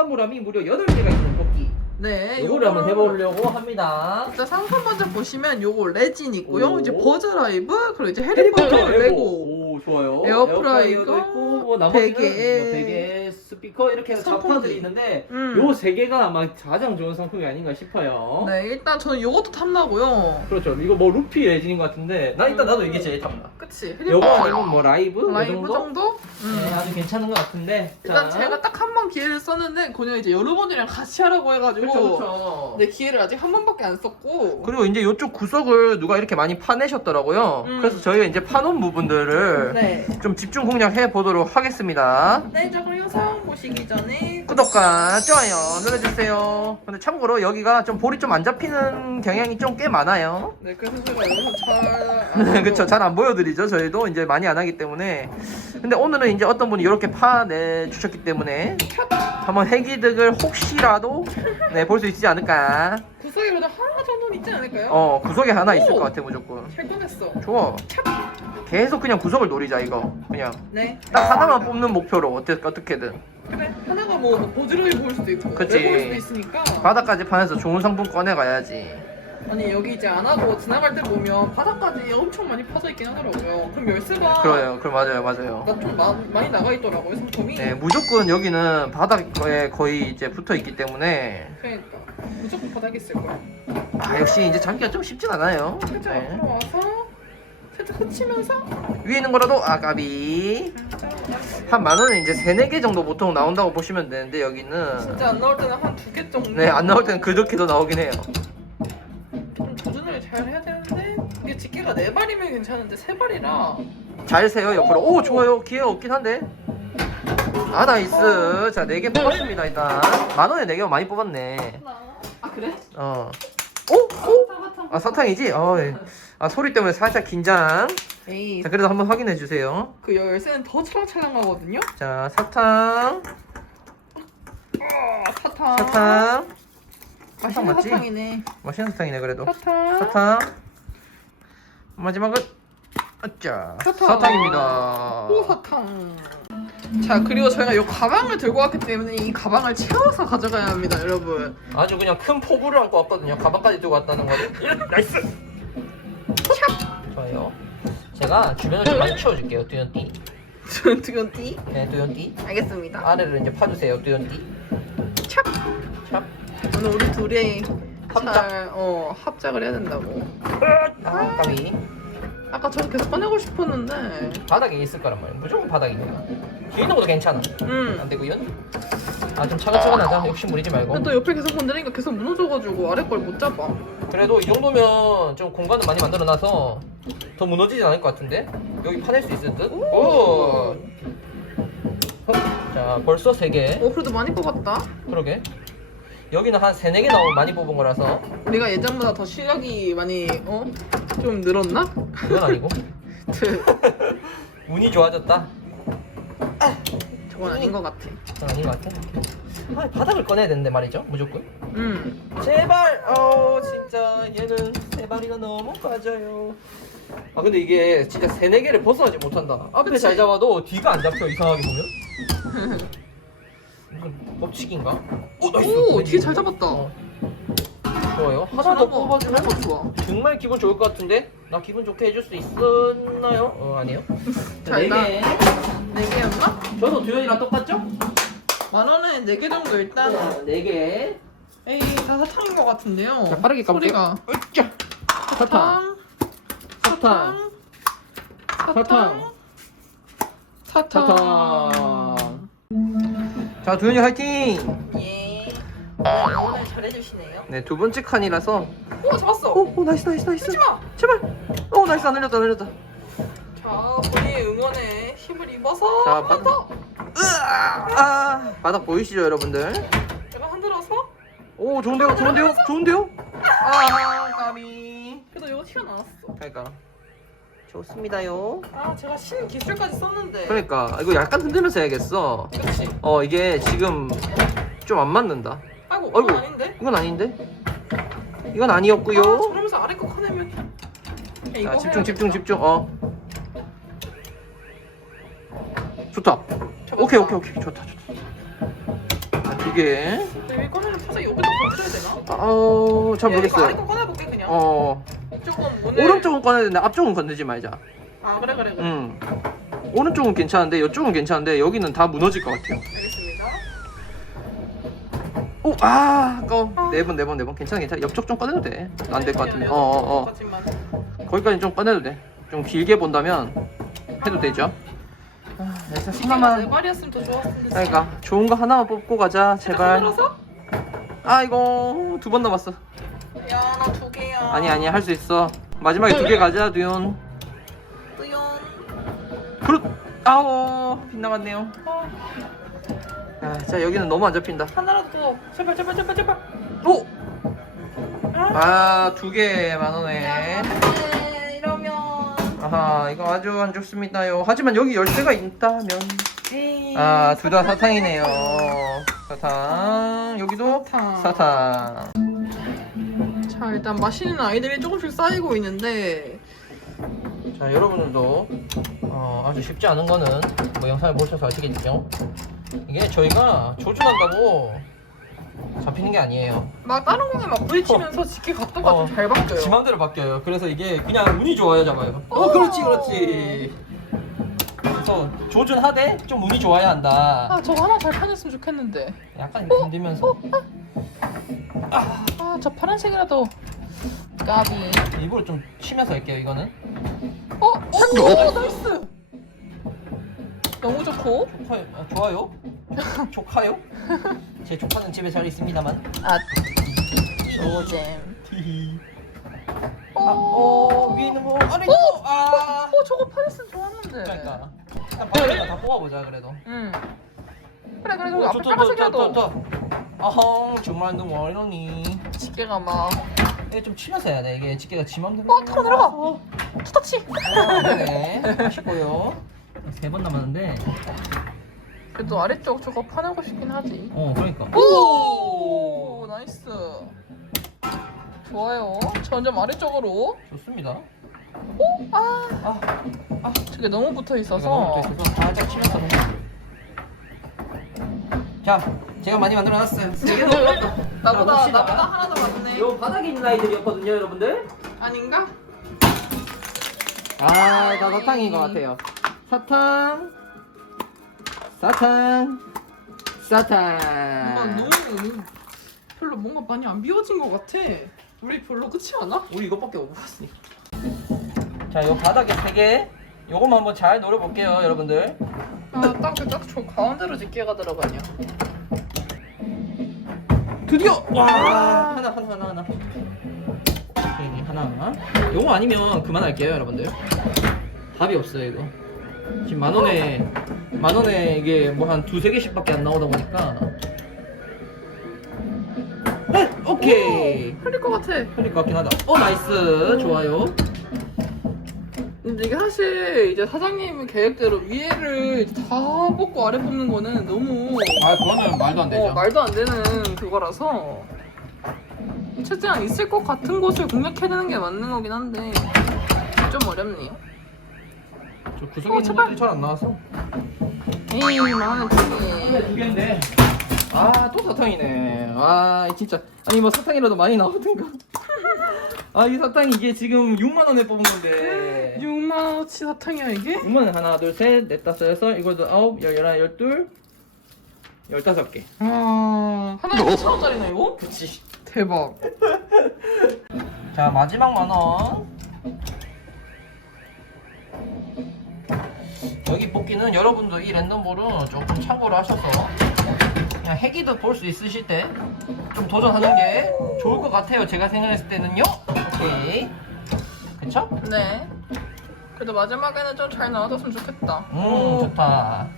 사물함이 무려 8개가 있는 뽑기. 네. 이거를 한번 해보려고 합니다. 일단 상품 먼저 보시면 요거 레진 있고요. 오. 이제 버즈 라이브 그리고 이제 해리포터 레고. 오 좋아요. 에어프라이어, 에어프라이어도 있고 뭐 나머지는 베개. 뭐 베개, 스피커 이렇게 해서 선풍기. 잡화들이 있는데 음. 요 세 개가 아마 가장 좋은 상품이 아닌가 싶어요. 네, 일단 저는 요것도 탐나고요. 그렇죠. 이거 뭐 루피 레진인 것 같은데 나 일단 나도 이게 제일 탐나. 그치? 요거 해리포터 아니면 뭐 라이브 이 라이브 정도? 음. 네, 아주 괜찮은 것 같은데. 일단 자. 제가 딱 한 번 기회를 썼는데 그냥 이제 여러분들이랑 같이 하라고 해가지고 그렇죠, 그렇죠. 내 기회를 아직 한 번밖에 안 썼고 그리고 이제 이쪽 구석을 누가 이렇게 많이 파내셨더라고요. 음. 그래서 저희가 이제 파놓은 부분들을 네. 좀 집중 공략해 보도록 하겠습니다. 네, 저 그럼 영상 보시기 전에 구독과 좋아요 눌러주세요. 근데 참고로 여기가 좀 볼이 좀 안 잡히는 경향이 좀 꽤 많아요. 네, 그래서 제가 영상 잘 그쵸 잘 안 보여드리죠 저희도 이제 많이 안 하기 때문에 근데 오늘은 이제 어떤 분이 이렇게 파내 주셨기 때문에 한번 핵이득을 혹시라도 네 볼 수 있지 않을까 구석에 그래도 하나 정도는 있지 않을까요? 어 구석에 하나 있을 오! 것 같아 무조건 잘 꺼냈어. 좋아 계속 그냥 구석을 노리자 이거 그냥 네. 딱 하나만 뽑는 목표로 어떻게, 어떻게든 그래. 하나가 뭐 보드로이 보일 수도 있고 그치. 내 보일 수도 있으니까. 바닥까지 파내서 좋은 상품 꺼내 가야지 아니 여기 이제 안 하고 지나갈 때 보면 바닥까지 엄청 많이 퍼져 있긴 하더라고요. 그럼 열쇠가 그래요 그럼 맞아요 맞아요 나 좀 많이 나가 있더라고요 상품이. 네 무조건 여기는 바닥에 거의 이제 붙어 있기 때문에 그러니까 무조건 바닥에 있을 거야. 아 역시 이제 잡기가 좀 쉽진 않아요 살짝 네. 앞으로 와서 살짝 스치면서 위에 있는 거라도 아까비 한만 원에 이제 세네 개 정도 보통 나온다고 보시면 되는데 여기는 진짜 안 나올 때는 한 두 개 정도. 네 안 나올 때는 그렇게도 나오긴 해요 잘 해야 되는데 이게 집게가 네 발이면 괜찮은데 세 발이라 잘 세요 옆으로 오 좋아요 기회가 없긴 한데 아 나이스 자 네 개 뽑았습니다 일단 만 원에 네개 많이 뽑았네 아 그래? 어 오? 오? 아 사탕이지? 어, 예. 아 소리 때문에 살짝 긴장 에이 자 그래도 한번 확인해 주세요 그 열쇠는 더 찰랑찰랑하거든요. 자 사탕 아 사탕. 사탕 맛있는 맞지? 사탕이네. 맛있는 사탕이네 그래도 사탕. 사탕 마지막은 아짜 사탕. 사탕입니다 또 사탕. 자 그리고 저희가 이 가방을 들고 왔기 때문에 이 가방을 채워서 가져가야 합니다, 여러분. 아주 그냥 큰 포부를 안고 왔거든요 가방까지 들고 왔다는 거를 나이스 좋아요 제가 주변을 좀 많이 치워줄게요 뚜연띠 뚜건띠. 네 뚜연띠 알겠습니다. 아래를 이제 파주세요 뚜연띠 찹. 참 오늘 우리 둘이 합작. 잘 어, 합작을 해야 된다고. 아, 까비 아까 저 계속 꺼내고 싶었는데. 바닥에 있을 거란 말이야 무조건 바닥이네요 뒤에 있는 것도 괜찮아 음. 안 되고요 아 좀 차근차근하자 욕심 부리지 말고 근데 또 옆에 계속 건드리니까 계속 무너져가지고 아래 걸 못 잡아. 그래도 이 정도면 좀 공간을 많이 만들어놔서 더 무너지지 않을 것 같은데 여기 파낼 수 있을 듯? 오! 헉, 자 벌써 3개 어 그래도 많이 뽑았다. 그러게 여기는 한 3, 4개 나오면 많이 뽑은 거라서 우리가 예전보다 더 실력이 많이 어? 좀 늘었나? 그건 아니고 그, 운이 좋아졌다 저건 아닌 것 같아. 그건 아닌 것 같아 아, 바닥을 꺼내야 되는데 말이죠 무조건 음. 제발 어 진짜 얘는 세 발이가 너무 빠져요 아 근데 이게 진짜 세네 개를 벗어나지 못한다 앞에 그치? 잘 잡아도 뒤가 안 잡혀 이상하게 보면 무슨 법칙인가? 오 나이스 오 뒤에 잘 잡았다. 어. 좋아요 하나 더 뽑아주면 거 좋아. 정말 기분 좋을 것 같은데 나 기분 좋게 해줄 수 있었나요? 어 아니에요 자, 네 개. 네 개였나? 저도 두현이랑 똑같죠? 만 원에 네 개 정도 일단 네 개 에이 다 사탕인 것 같은데요. 자, 빠르게 가볼게요. 소리가 으쌰 사탕 사탕 사탕 사탕 사탕 자 두현이 화이팅 예. 오늘 잘해주시네요. 네 두 번째 칸이라서 오 잡았어. 오, 오 나이스 나이스 나이스 하지마. 제발 오 나이스 안 흘렸다 안 흘렸다 자 우리의 응원에 힘을 입어서 자, 한번 더. 으아 아 바닥 보이시죠 여러분들 제가 흔들어서 오 좋은데요 좋은데요 좋은데요 아 까미 그래도 이거 튀어나왔어. 그러니까 좋습니다요 아 제가 신 기술까지 썼는데. 그러니까 이거 약간 흔들면서 해야겠어 그렇지. 어 이게 지금 좀 안 맞는다 아이고 아이고. 이건 아닌데. 이건 아닌데 이건 아, 아니었고요 저러면서 아래 거 커내면. 야, 이거 자 집중 집중 해야겠다. 집중 어 좋다. 오케이 오케이 오케이 좋다 좋다 자, 개. 여기 꺼내면 살짝 여기다 건드려야 되나? 어, 잘 야, 이거 아래 모르겠어요. 거 꺼내볼게 그냥. 어, 조금 오늘. 오른쪽은 꺼내야 되는데 앞쪽은 건들지 말자. 아 그래 그래 그래. 음. 오른쪽은 괜찮은데 이쪽은 괜찮은데 여기는 다 무너질 것 같아요. 알겠습니다. 오, 아, 아까워. 네 번, 네 번, 네 번. 괜찮아, 괜찮아. 옆쪽 좀 꺼내도 돼. 안 될 것 같으면. 어, 어, 어. 똑같지만. 거기까지 좀 꺼내도 돼. 좀 길게 본다면 해도 되죠. 아, 그래서 내 하나만. 발이었으면 더 좋았을 텐데. 그러니까 좋은 거 하나만 뽑고 가자, 제발. 들어서? 아, 이거 두 번 남았어. 야 나 두 개야. 아니, 아니, 할 수 있어. 마지막에 두 개 가자, 듀온. 뜨용. 그렇. 아오, 빗나갔네요. 아, 자 여기는 너무 안 잡힌다. 하나라도 더. 제발 제발 제발 제발. 오, 아. 아, 두 개 만 원에. 네, 이러면. 아하, 이거 아주 안 좋습니다요. 하지만 여기 열쇠가 있다면. 아, 둘 다 사탕이네요. 사탕. 여기도 사탕. 사탕. 자 일단 마시는 아이들이 조금씩 쌓이고 있는데 자, 여러분들도 어, 아주 쉽지 않은 거는 뭐 영상을 보셔서 아시겠죠? 이게 저희가 조준한다고 잡히는 게 아니에요. 막 다른 공에 막 부딪히면서 집게 각도가 어, 좀잘 바뀌어요. 지 맘대로 바뀌어요. 그래서 이게 그냥 운이 좋아야 잡아요. 어, 그렇지, 그렇지. 그래서 조준하되 좀 운이 좋아야 한다. 아 저거 하나 잘 파냈으면 좋겠는데. 약간 이렇게 흔들면서 아저 파란색이라도 까비. 일부러 좀 치면서 할게요. 이거는 어? 오 나이스. 너무 좋고. 조카 아, 좋아요. 조카요? 제 조카는 집에 잘 있습니다만. 아 노잼. 아, 어, 위에 있는 거 아래 있는 거. 아. 어 저거 파냈으면 좋았는데. 그러니까. 일단 바닥에다 다 뽑아보자 그래도. 응. 그래 그래 어, 그래 앞에 빨간색이라도. 아헝 정말 너무 이러니. 집게가 막. 이게 좀 치면서 해야 돼. 이게 집게가 지 맘대로. 어 타고 내려가. 투터치. 아, 네. 아쉽고요. 세 번 남았는데. 그래도 아래쪽 저거 파내고 싶긴 하지. 어, 그러니까. 오 나이스. 좋아요. 점점 아래쪽으로. 좋습니다. 오 아. 아, 아. 저게 너무 붙어 있어서. 너무 붙어 있어서 살짝 치면서. 자, 제가 많이 만들어놨어요. 나보다 봅시다. 나보다 하나 더 많네. 요 바닥에 있는 아이들이었거든요, 여러분들. 아닌가? 아, 다 사탕인 것 같아요. 사탕, 사탕, 사탕. 뭔가 너무 별로 뭔가 많이 안 비워진 것 같아. 우리 별로 끝이 않아? 우리 이것밖에 못 봤으니. 자, 요 바닥에 세 개. 요것만 한번 잘 노려볼게요, 여러분들. 아딱딱저 가운데로 집게가 들어가냐? 드디어! 와! 하나, 하나, 하나, 하나. 오케이, 하나. 요거 아니면 그만할게요, 여러분들. 답이 없어요, 이거. 지금 만 원에, 만 원에 이게 뭐 한 두세 개씩밖에 안 나오다 보니까. 네, 오케이. 흘릴 것 같아. 흘릴 것 같긴 하다. 어, 나이스. 좋아요. 근데 이게 사실 이제 사장님 계획대로 위에를 이제 다 뽑고 아래 뽑는 거는 너무 아, 그거는 말도 안 어, 말도 안 되는 그거라서 최대한 있을 것 같은 곳을 공략해야 되는 게 맞는 거긴 한데 좀 어렵네요. 저 구석에 어, 있는. 것들이 잘 안 나와서. 에이 만원에 두 개. 두 개인데. 아, 또 사탕이네. 아, 진짜. 아니, 뭐 사탕이라도 많이 나오든가. 아, 이 사탕이 이게 지금 6만 원에 뽑은 건데. 6만원치 사탕이야 이게? 6만 원 하나, 둘, 셋, 넷, 다섯, 여섯, 이것도 아홉, 열, 열하나, 열둘, 열다섯 개. 아 하나에 2천원짜리나 이거? 그치. 대박. 자, 마지막 만 원. 여기 뽑기는 여러분도 이 랜덤볼은 조금 참고를 하셔서 그냥 해기도 볼 수 있으실 때 좀 도전하는 게 좋을 것 같아요. 제가 생각했을 때는요. 오케이. 그쵸? 네. 그래도 마지막에는 좀 잘 나와줬으면 좋겠다. 음, 좋다.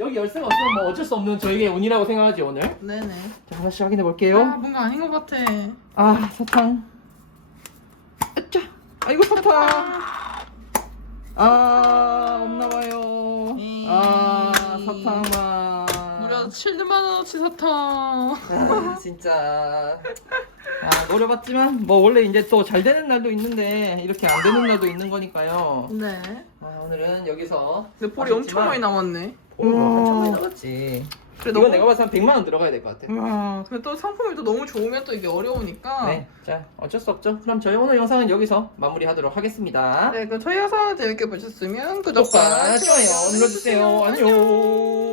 여기 열쇠가 없으면 뭐 어쩔 수 없는 저에게 운이라고 생각하지 오늘. 네네. 자, 하나씩 확인해 아 볼게요. 뭔가 아닌 것 같아. 아, 사탕. 아, 이거 사탕. 아, 없나 봐요. 아, 사탕만. 무려 7만 원어치 사탕. 아, 진짜. 아, 노려봤지만 뭐 원래 이제 또 잘 되는 날도 있는데 이렇게 안 되는 날도 있는 거니까요. 네. 아, 오늘은 여기서 근데 볼이 엄청 많이 남았네. 볼이 뭐 한참 많이 나갔지. 그래, 이건 내가 봐서 한 100만 원 들어가야 될 것 같아. 와, 근데 또 상품이 또 너무 좋으면 또 이게 어려우니까. 네, 자 어쩔 수 없죠. 그럼 저희 오늘 영상은 여기서 마무리하도록 하겠습니다. 네, 그럼 저희 영상 재밌게 보셨으면 구독과 좋아요 눌러주세요. 안녕.